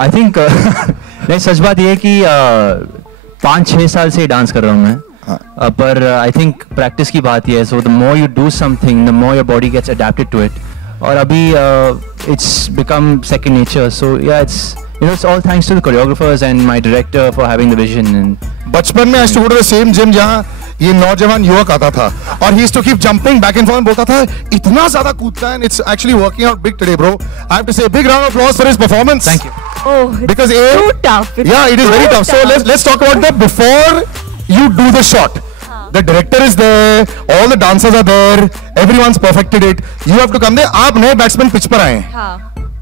I think नहीं, सच बात ये है कि 5-6 साल से डांस कर रहा हूँ मैं, पर आई थिंक प्रैक्टिस की बात ये है. So the more you do something the more your body gets adapted to it, और अभी it's become second nature. So या it's all thanks to the choreographers and my director for having the vision. And बचपन में I used to go to the same gym जहाँ ये नौजवान युवक आता था, और he used to keep jumping back and forth, बोलता था इतना ज़्यादा कूदता है, and it's actually working out big today, bro. I have to say a big round of applause for his performance. Thank you. Oh, because too tough. Yeah, it is very tough. So let's talk about the before you do the shot. The director is there, all the dancers are there, everyone's perfected it. You have to come there. आप नए batsman pitch पर आए हैं. हाँ.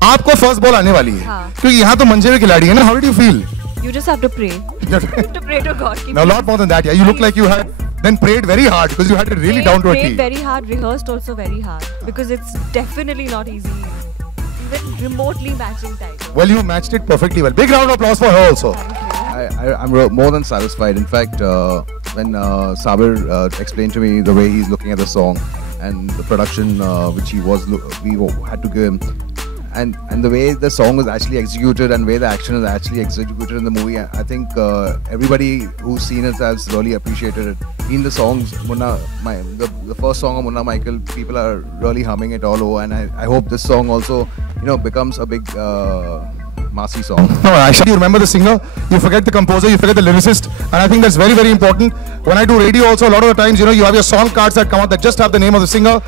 आपको first ball आने वाली है. हाँ. क्योंकि यहाँ तो मंजे हुए खिलाड़ी है ना. How did you feel? You just have to pray. To pray to God. No, a lot more than that. Yeah, you look like you had then prayed very hard because you had it really down to a T. Prayed very hard, rehearsed also very hard, because it's definitely not easy. Even remotely matching time. Well, you matched it perfectly well. Big round of applause for her also. I'm more than satisfied. In fact, when Sabir explained to me the way he's looking at the song and the production which we had to give him, and the way the song was actually executed and the way the action is actually executed in the movie, I think everybody who's seen it has really appreciated it. In the songs, Munna, the first song of Munna Michael, people are really humming it all over, and I hope this song also, becomes a big massy song. No, actually, you remember the singer, you forget the composer, you forget the lyricist, and I think that's very, very important. When I do radio also, a lot of the times, you have your song cards that come out that just have the name of the singer.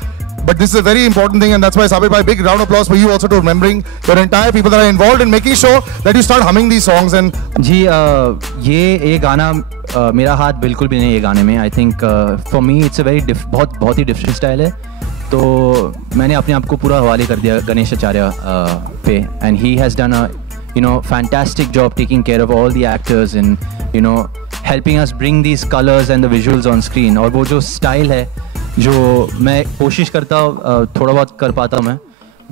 But this is a very important thing, and that's why Sabir bhai, big round of applause for you also to remembering your entire people that are involved in making sure that you start humming these songs. And जी ये गाना मेरा हाथ बिल्कुल भी नहीं ये गाने में. आई think for me it's a very बहुत ही डिफरेंट स्टाइल है. तो मैंने अपने आप को पूरा हवाले कर दिया गणेश आचार्य पे, and he has done a fantastic job taking care of all the actors and helping us bring these colors and the visuals on screen. और वो जो स्टाइल है जो मैं कोशिश करता हूँ थोड़ा बहुत कर पाता हूँ मैं,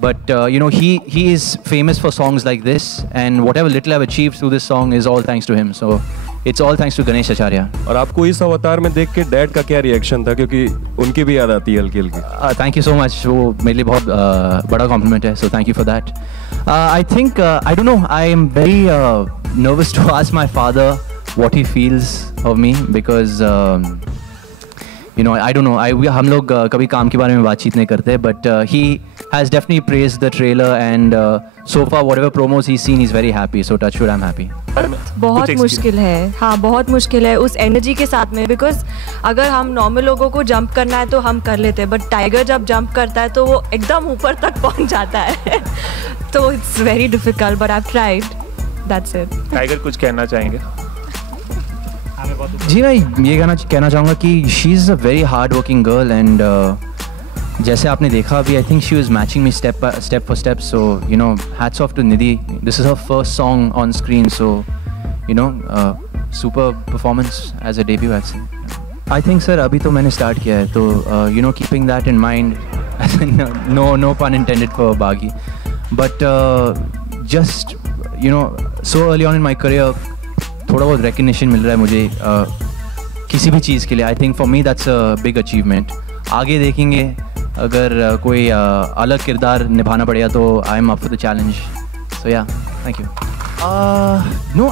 but he is famous for songs like this, and whatever little I've achieved through this song is all thanks to him. So it's all thanks to Ganesh Acharya. और आपको इस अवतार में देख के डैड का क्या रिएक्शन था, क्योंकि उनकी भी याद आती है हल्की हल्की. Thank you so much. वो मेरे लिए बहुत बड़ा कॉम्प्लीमेंट है, so thank you for that. I think I don't know, I am very nervous to ask my father what he feels of me, because I don't know, हम लोग कभी काम के बारे में बातचीत नहीं करते, but he has definitely praised the trailer, and so far whatever promos he's seen he's very happy, so touch wood I'm happy. बहुत मुश्किल है. हाँ, बहुत मुश्किल है उस एनर्जी के साथ में, बिकॉज अगर हम नॉर्मल लोगों को जंप करना है तो हम कर लेते हैं, बट टाइगर जब जंप करता है तो वो एकदम ऊपर तक पहुंच जाता है. तो it's very difficult, but I have tried. That's it. Tiger कुछ कहना चाहेंगे? जी मैं ये कहना चाहूँगा कि she is a very hard working girl, and जैसे आपने देखा अभी, I think she was matching me step for step. So hats off to Nidhi. This is her first song on screen, so super performance as a debut I say. I think sir अभी तो मैंने start किया है, तो keeping that in mind, no pun intended for Baaghi, but just so early on in my career थोड़ा बहुत recognition मिल रहा है मुझे किसी भी चीज़ के लिए. I think for me that's a big achievement. आगे देखेंगे, अगर कोई अलग किरदार निभाना पड़ेगा तो I am up for the challenge. So yeah, thank you. No,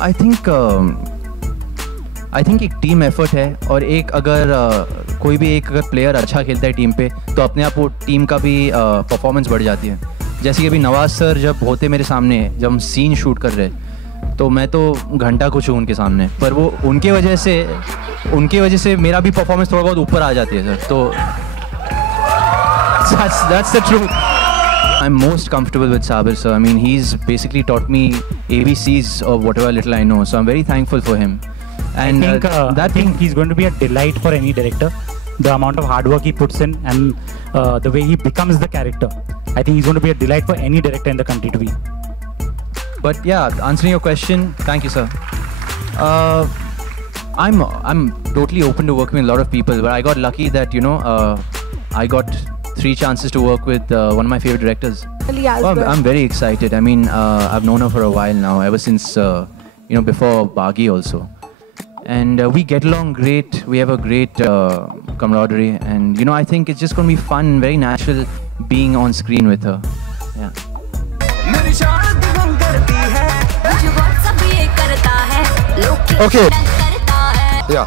I think एक टीम एफर्ट है, और एक अगर कोई भी एक अगर प्लेयर अच्छा खेलता है टीम पे तो अपने आप वो टीम का भी परफॉर्मेंस बढ़ जाती है। जैसे कि अभी नवाज सर जब होते मेरे सामने, जब हम सीन शूट कर रहे तो मैं तो घंटा कुछ हूँ उनके सामने, पर वो उनके वजह से मेरा भी परफॉर्मेंस थोड़ा बहुत ऊपर आ जाती है सर। तो that's the truth. I'm most comfortable with Sabir sir. I mean, he's basically taught me ABCs of whatever little I know, so I'm very thankful for him. And I think he's going to be a delight for any director. The amount of hard work he puts in and the way he becomes the character, I think he's going to be a delight for any director in the country to be. But yeah, answering your question, thank you, sir. I'm totally open to working with a lot of people, but I got lucky that I got 3 chances to work with one of my favorite directors. Well, I'm very excited. I mean, I've known her for a while now, ever since before Baghi also, and we get along great. We have a great camaraderie, and I think it's just going to be fun, very natural being on screen with her. Yeah. Okay. Yeah.